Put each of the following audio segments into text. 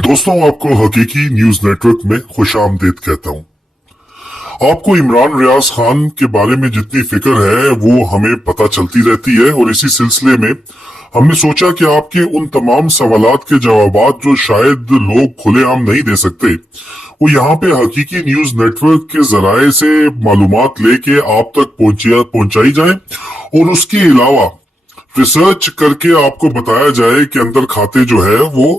दोस्तों, आपको हकीकी न्यूज नेटवर्क में खुश आमदीद कहता हूं। आपको इमरान रियाज खान के बारे में जितनी फिक्र है वो हमें पता चलती रहती है, और इसी सिलसिले में हमने सोचा कि आपके उन तमाम सवालात के जवाबात जो शायद लोग खुलेआम नहीं दे सकते, वो यहाँ पे हकीकी न्यूज नेटवर्क के जराए से मालूमात लेके आप तक पहुंचाई जाए, और उसके अलावा रिसर्च करके आपको बताया जाए कि अंदर खाते जो है वो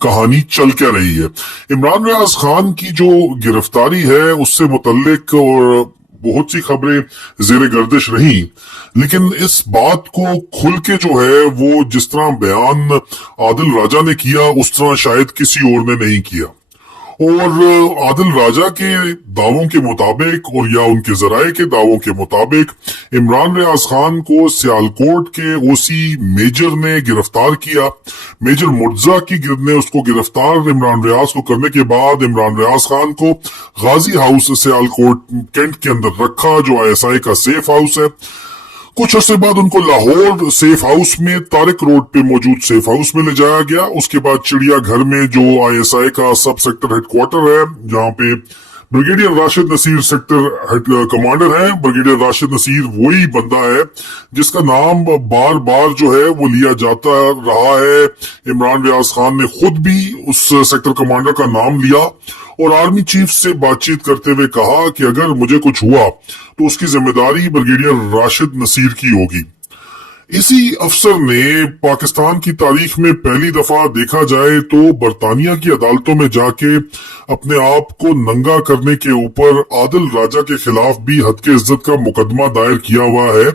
कहानी चल क्या रही है। इमरान रियाज खान की जो गिरफ्तारी है उससे मुतल्लिक और बहुत सी खबरें जेर गर्दिश रही, लेकिन इस बात को खुल के जो है वो जिस तरह बयान आदिल राजा ने किया उस तरह शायद किसी और ने नहीं किया। और आदिल राजा के दावों के मुताबिक और या उनके जराए के दावों के मुताबिक इमरान रियाज खान को सियालकोट के ओसी मेजर ने गिरफ्तार किया। मेजर मुर्जा की गिरद ने उसको गिरफ्तार इमरान रियाज को करने के बाद इमरान रियाज खान को गाजी हाउस सियालकोट कैंट के अंदर रखा, जो ISI का सेफ हाउस है। कुछ अर्से बाद उनको लाहौर सेफ हाउस में तारिक रोड पे मौजूद सेफ हाउस में ले जाया गया। उसके बाद चिड़िया घर में जो ISI का सब सेक्टर हेडक्वार्टर है, जहां पे brigadier Rashid Nasir sector head commander है। ब्रिगेडियर राशिद नसीर वही बंदा है जिसका नाम बार बार जो है वो लिया जाता रहा है। इमरान रियाज खान ने खुद भी उस सेक्टर कमांडर का नाम लिया और आर्मी चीफ से बातचीत करते हुए कहा कि अगर मुझे कुछ हुआ तो उसकी जिम्मेदारी ब्रिगेडियर राशिद नसीर की होगी। इसी अफसर ने पाकिस्तान की तारीख में पहली दफा देखा जाए तो बरतानिया की अदालतों में जाके अपने आप को नंगा करने के ऊपर आदिल राजा के खिलाफ भी हद के इज्जत का मुकदमा दायर किया हुआ है,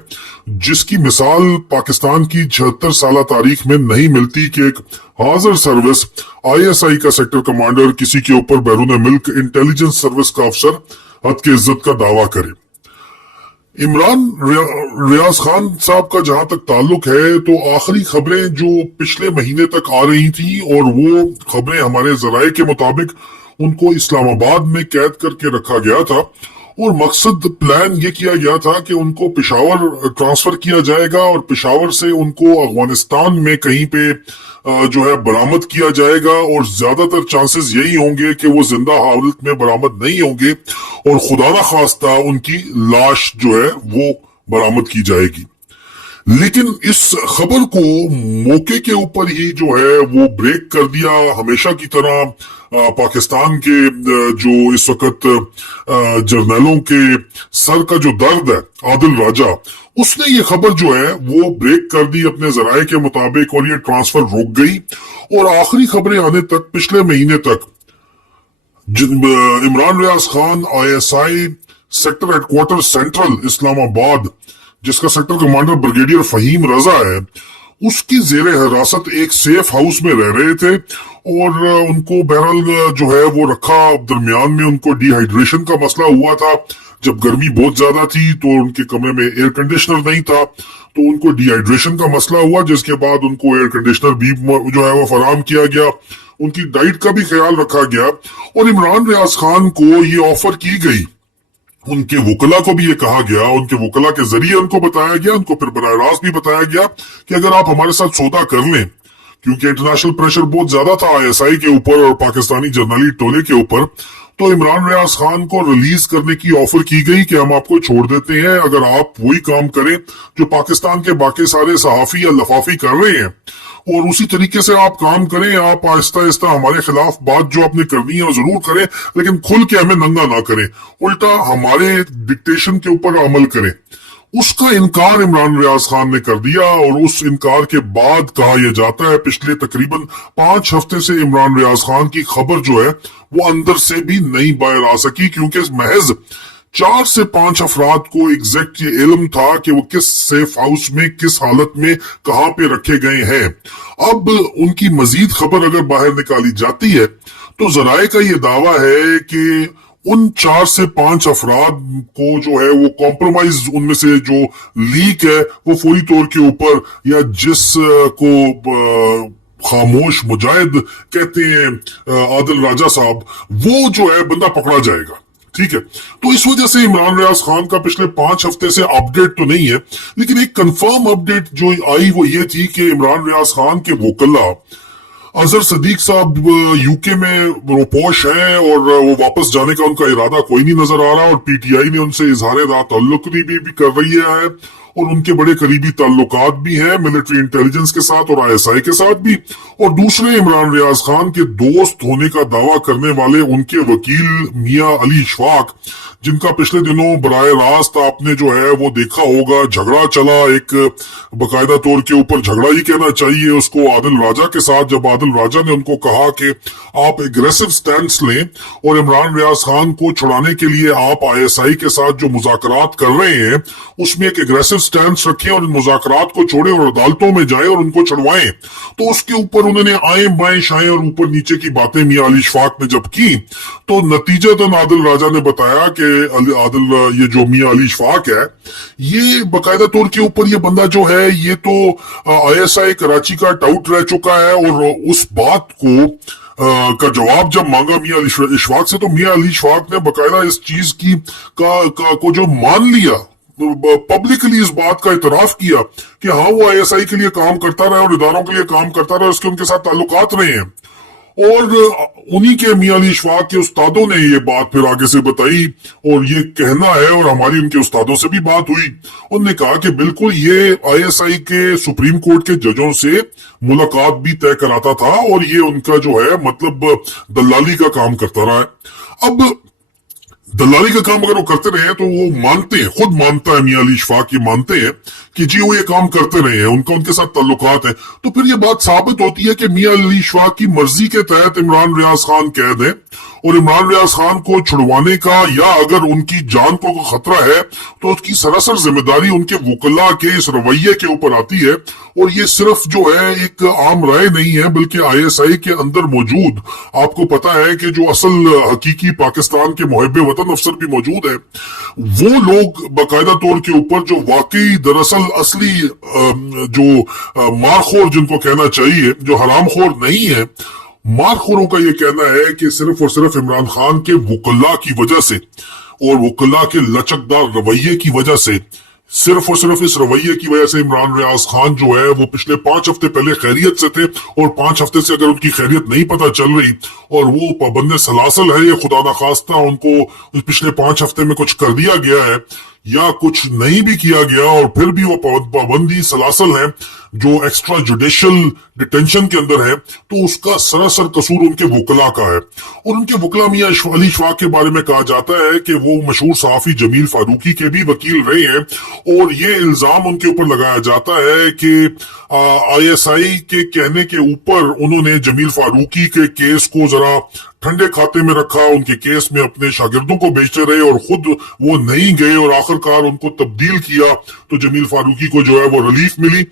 जिसकी मिसाल पाकिस्तान की 76 साल तारीख में नहीं मिलती कि एक हाजिर सर्विस ISI का सेक्टर कमांडर किसी के ऊपर बैरून मुल्क इंटेलिजेंस सर्विस का अफसर हद के इज्जत का दावा करे। इमरान रियाज खान साहब का जहां तक ताल्लुक है तो आखिरी खबरें जो पिछले महीने तक आ रही थी, और वो खबरें हमारे जराए के मुताबिक उनको इस्लामाबाद में कैद करके रखा गया था, और मकसद प्लान ये किया गया था कि उनको पेशावर ट्रांसफर किया जाएगा और पेशावर से उनको अफगानिस्तान में कहीं पे जो है बरामद किया जाएगा, और ज्यादातर चांसेस यही होंगे कि वो जिंदा हालत में बरामद नहीं होंगे और खुदा ना खास्ता उनकी लाश जो है वो बरामद की जाएगी। लेकिन इस खबर को मौके के ऊपर ही जो है वो ब्रेक कर दिया। हमेशा की तरह पाकिस्तान के जो इस वक्त जर्नलों के सर का जो दर्द है आदिल राजा, उसने ये खबर जो है वो ब्रेक कर दी अपने जराए के मुताबिक, और ये ट्रांसफर रुक गई। और आखिरी खबरें आने तक पिछले महीने तक Imran Riaz Khan ISI sector headquarter central Islamabad, जिसका sector commander brigadier Faheem Raza है, उसकी जेरे हिरासत एक सेफ हाउस में रह रहे थे, और उनको बहरहाल जो है वो रखा। दरमियान में उनको डिहाइड्रेशन का मसला हुआ था, जब गर्मी बहुत ज्यादा थी तो उनके कमरे में एयर कंडीशनर नहीं था, तो उनको डिहाइड्रेशन का मसला हुआ, जिसके बाद उनको एयर कंडीशनर भी जो है वो फराहम किया गया। उनकी डाइट का भी ख्याल रखा गया, और इमरान रियाज खान को ये ऑफर की गई। उनके वकला को भी ये कहा गया, उनके वकला के जरिए उनको बताया गया, उनको फिर बराह रास्त भी बताया गया कि अगर आप हमारे साथ सौदा कर लें, क्योंकि इंटरनेशनल प्रेशर बहुत ज्यादा था ISI के ऊपर और पाकिस्तानी जर्नली टोले के ऊपर, तो इमरान रियाज खान को रिलीज करने की ऑफर की गई कि हम आपको छोड़ देते हैं अगर आप वही काम करें जो पाकिस्तान के बाकी सारे सहाफी या लफाफी कर रहे हैं, और उसी तरीके से आप काम करें। आप आहिस्ता आहिस्ता हमारे खिलाफ बात जो आपने करनी है वो जरूर करें, लेकिन खुल के हमें नंगा ना करें, उल्टा हमारे डिक्टेशन के ऊपर अमल करें। उसका इनकार इमरान रियाज खान ने कर दिया, और उस इनकार के बाद कहा यह जाता है पिछले तकरीबन 5 हफ्ते से इमरान रियाज खान की खबर जो है वो अंदर से भी नहीं बाहर आ सकी, क्योंकि महज 4 से 5 अफराद को एग्जैक्ट ये इल्म था कि वो किस सेफ हाउस में किस हालत में कहां पे रखे गए हैं। अब उनकी मजीद खबर अगर बाहर निकाली जाती है तो जराए का ये दावा है कि उन 4 से 5 अफराद को जो है वो कॉम्प्रोमाइज, उनमें से जो लीक है वो फौरी तौर के ऊपर, या जिस को खामोश मुजाहिद कहते हैं आदिल राजा साहब, वो जो है बंदा पकड़ा जाएगा। ठीक है, तो इस वजह से इमरान रियाज खान का पिछले 5 हफ्ते से अपडेट तो नहीं है, लेकिन एक कंफर्म अपडेट जो आई वो ये थी कि इमरान रियाज खान के वकला अजहर सदीक साहब यूके में रोपोश हैं और वो वापस जाने का उनका इरादा कोई नहीं नजर आ रहा, और पीटीआई ने उनसे इजहार ताल्लुक भी कर रही है, और उनके बड़े करीबी ताल्लुकात भी हैं मिलिट्री इंटेलिजेंस के साथ और आईएसआई के साथ भी। और दूसरे इमरान रियाज खान के दोस्त होने का दावा करने वाले उनके वकील मियां अली इशफाक, जिनका पिछले दिनों बराए रास्त आपने जो है वो देखा होगा, झगड़ा चला, एक बकायदा तौर के ऊपर झगड़ा ही कहना चाहिए उसको, आदिल राजा के साथ, जब आदिल राजा ने उनको कहा कि आप एग्रेसिव स्टैंड लें और इमरान रियाज खान को छुड़ाने के लिए आप आईएसआई के साथ जो मुज़ाकरात कर रहे हैं उसमें एक एग्रेसिव स्टैंड रखें और इन मुज़ाकरात को छोड़ें और अदालतों में जाएं और उनको छुड़वाएं, तो उसके ऊपर उन्होंने आए बाएं शाएं और ऊपर नीचे की बातें मियां अली इशफाक ने जब की, तो नतीजतन आदिल राजा ने बताया कि ये जो मियां अली इशफाक है, ये बकायदा तौर के ऊपर ये बंदा जो है ये तो आईएसआई कराची का टाउट रह चुका है, और उस बात को का जवाब जब मांगा मियां अली इशफाक से, तो मियां अली इशफाक ने बकायदा इस चीज की को जो मान लिया, पब्लिकली इस बात का इतराफ किया कि हाँ वो आईएसआई के लिए काम करता रहा और इदारों के लिए काम करता रहा, उसके उनके साथ ताल्लुकात रहे हैं। और उन्हीं के मियां अली इशफाक के उस्तादों ने ये बात फिर आगे से बताई, और ये कहना है, और हमारी उनके उस्तादों से भी बात हुई, उन्होंने कहा कि बिल्कुल ये आईएसआई के सुप्रीम कोर्ट के जजों से मुलाकात भी तय कराता था, और ये उनका जो है मतलब दलाली का काम करता रहा है। अब दलाली का काम अगर वो करते रहे तो वो मानते हैं, खुद मानता है मियां अली इशफाक, ये मानते हैं कि जी वो ये काम करते रहे हैं, उनके साथ ताल्लुकात है, तो फिर ये बात साबित होती है कि मियां अली इशफाक की मर्जी के तहत इमरान रियाज खान कैद है, और इमरान रियाज खान को छुड़वाने का या अगर उनकी जान को खतरा है तो उसकी सरासर जिम्मेदारी उनके वकला के इस रवैये के ऊपर आती है। और ये सिर्फ जो है एक आम राय नहीं है, बल्कि आईएसआई के अंदर मौजूद, आपको पता है कि जो असल हकीकी पाकिस्तान के मुहिब्बे वतन अफसर भी मौजूद है, वो लोग बाकायदा तौर के ऊपर जो वाकई दरअसल असली जो मारखोर जिनको कहना चाहिए, जो हरामखोर नहीं है, मारखोरों का ये कहना है कि सिर्फ और सिर्फ इमरान खान के वकला की वजह से और वकला के लचकदार रवैये की वजह से, सिर्फ और सिर्फ इस रवैये की वजह से इमरान रियाज खान जो है वो पिछले 5 हफ्ते पहले खैरियत से थे, और 5 हफ्ते से अगर उनकी खैरियत नहीं पता चल रही और वो पाबंद सलासल है, ये खुदा ना खास्ता उनको पिछले 5 हफ्ते में कुछ कर दिया गया है या कुछ नहीं भी किया गया और फिर भी वो पाबंदी सलासल है जो एक्स्ट्रा जुडिशियल डिटेंशन के अंदर है, तो उसका सरासर कसूर उनके वकला का है। और उनके वकला मियां अली इशफाक के बारे में कहा जाता है कि वो मशहूर सहाफी जमील फारूकी के भी वकील रहे हैं, और ये इल्जाम उनके ऊपर लगाया जाता है कि आईएसआई के कहने के ऊपर उन्होंने जमील फारूकी के केस को जरा ठंडे खाते में रखा, उनके केस में अपने शागिर्दों को बेचते रहे और खुद वो नहीं गए, और आखिरकार उनको तब्दील किया तो जमील फारूकी को जो है वो रिलीफ मिली।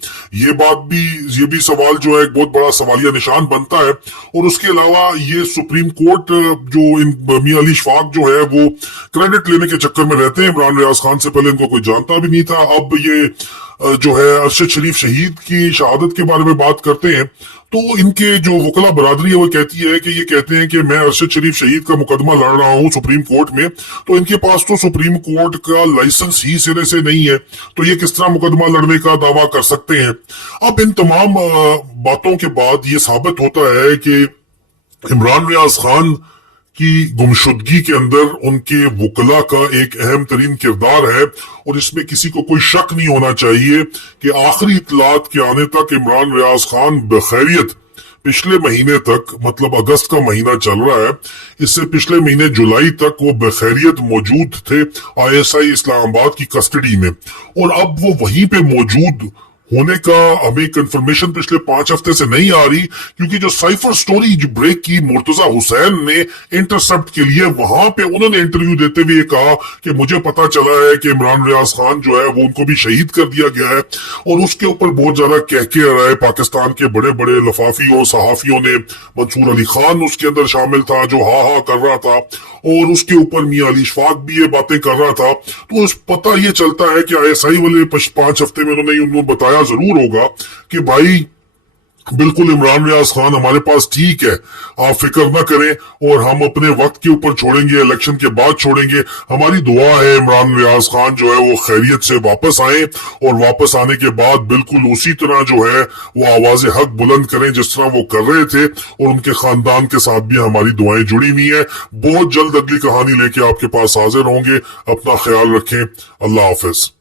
ये भी सवाल जो है एक बहुत बड़ा सवालिया निशान बनता है। और उसके अलावा ये सुप्रीम कोर्ट जो इन मियां अली इशफाक जो है वो क्रेडिट लेने के चक्कर में रहते हैं, इमरान रियाज खान से पहले इनको कोई जानता भी नहीं था। अब ये जो है अरशद शरीफ शहीद की शहादत के बारे में बात करते हैं, तो इनके जो वकला बरादरी है वो कहती है कि ये कहते हैं कि मैं अरशद शरीफ शहीद का मुकदमा लड़ रहा हूं सुप्रीम कोर्ट में, तो इनके पास तो सुप्रीम कोर्ट का लाइसेंस ही सिरे से नहीं है, तो ये किस तरह मुकदमा लड़ने का दावा कर सकते हैं। अब इन तमाम बातों के बाद ये साबित होता है कि इमरान रियाज खान की गुमशुदगी के अंदर उनके वकला का एक अहम तरीन किरदार है, और इसमें किसी को कोई शक नहीं होना चाहिए कि आखिरी इत्तलात के आने तक इमरान रियाज खान बखैरियत पिछले महीने तक, मतलब अगस्त का महीना चल रहा है, इससे पिछले महीने जुलाई तक वो बखैरियत मौजूद थे आईएसआई इस्लामाबाद की कस्टडी में, और अब वो वहीं पे मौजूद होने का हमें कंफर्मेशन पिछले 5 हफ्ते से नहीं आ रही, क्योंकि जो साइफर स्टोरी जो ब्रेक की मुर्तजा हुसैन ने इंटरसेप्ट के लिए, वहां पे उन्होंने इंटरव्यू देते हुए कहा कि मुझे पता चला है कि इमरान रियाज खान जो है वो उनको भी शहीद कर दिया गया है, और उसके ऊपर बहुत ज्यादा कहके आ रहा है। पाकिस्तान के बड़े बड़े लफाफी और सहाफियों ने, मंसूर अली खान उसके अंदर शामिल था जो हा कर रहा था, और उसके ऊपर मियां अली इशफाक भी ये बातें कर रहा था, तो पता ये चलता है कि आईएसआई वाले 5 हफ्ते में उन्होंने बताया जरूर होगा कि भाई बिल्कुल इमरान रियाज खान हमारे पास ठीक है, आप फिक्र ना करें और हम अपने वक्त के ऊपर छोड़ेंगे, इलेक्शन के बाद छोड़ेंगे। हमारी दुआ है इमरान रियाज खान जो है वो खैरियत से वापस आए और वापस आने के बाद बिल्कुल उसी तरह जो है वो आवाज हक बुलंद करें जिस तरह वो कर रहे थे, और उनके खानदान के साथ भी हमारी दुआएं जुड़ी हुई है। बहुत जल्द अगली कहानी लेके आपके पास हाजिर होंगे। अपना ख्याल रखें। अल्लाह हाफिज।